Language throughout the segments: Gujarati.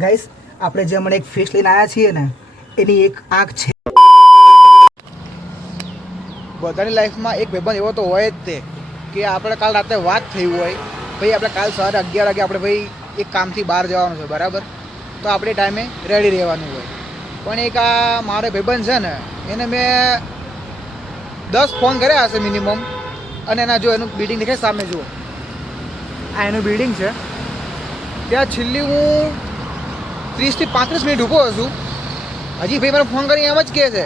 ગાઈસ આપણે જે હમણાં એક ફિશ લઈને આવ્યા છીએ ને એની એક આંખ છે. બધાની લાઈફમાં એક ભાઈબંધ એવો તો હોય જ તે કે આપણે કાલ રાતે વાત થઈ હોય ભાઈ આપણે કાલ સવારે 11 વાગે આપણે ભાઈ એક કામથી બહાર જવાનું છે બરાબર, તો આપણે ટાઈમે રેડી રહેવાનું હોય. પણ એક આ મારો ભાઈબંધ છે ને એને મેં 10 ફોન કર્યા હશે મિનિમમ, અને એના જો એનું બિલ્ડિંગ દેખાય સામે જુઓ, આ એનું બિલ્ડિંગ છે. ત્યાં છેલ્લી હું 30 થી 35 મિનિટ ઊભો છું. હજી ભાઈ મને ફોન કરી એમ જ કહે છે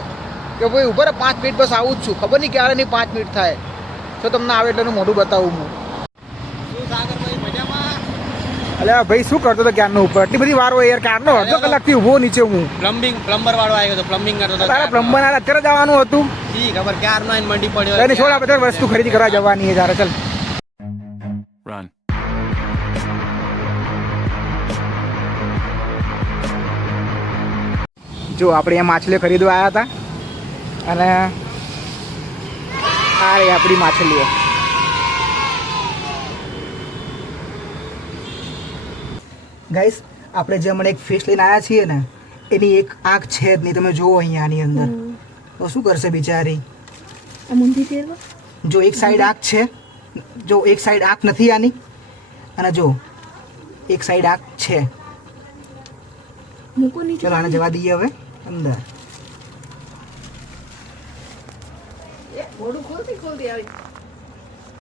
કે ભાઈ ઉભો રહે 5 મિનિટ બસ આવું જ છું. ખબર નહીં ક્યારે નહીં 5 મિનિટ થાય તો તમને આવે એટલે એનું મોઢું બતાવું હું. અલ્યા ભાઈ શું કરતો હતો ક્યારનો ઉપર? એટલી બધી વાર હોય યાર, ક્યારનો અડધો કલાકથી ઊભો નીચે હું. પ્લમ્બર વાળો આવ્યો હતો, પ્લમ્બિંગ કરતો હતો. તારા પ્લમ્બર અત્યારે જવાનું હતું? ઈ ખબર ક્યારનો એને મંડી પડ્યો. એને છોડ, આપણે વસ્તુ ખરીદી કરવા જવાની છે તારે. ચાલ Run. જો આપણે અહીંયા માછલીઓ ખરીદવા આવ્યા હતા અને આ રહી આપણી માછલીઓ. ગાઈસ આપણે જે હમણાં એક ફિશ લઈને આવ્યા છીએ ને એની એક આંખ છે જ નહીં. તમે જુઓ અહીંયા આની અંદર તો શું કરશે બિચારી? જો એક સાઈડ આંખ છે, જો એક સાઈડ આંખ નથી આની, અને જો એક સાઈડ આંખ છે. ચલો આને જવા દઈએ હવે અંદર. ખોલતી આવી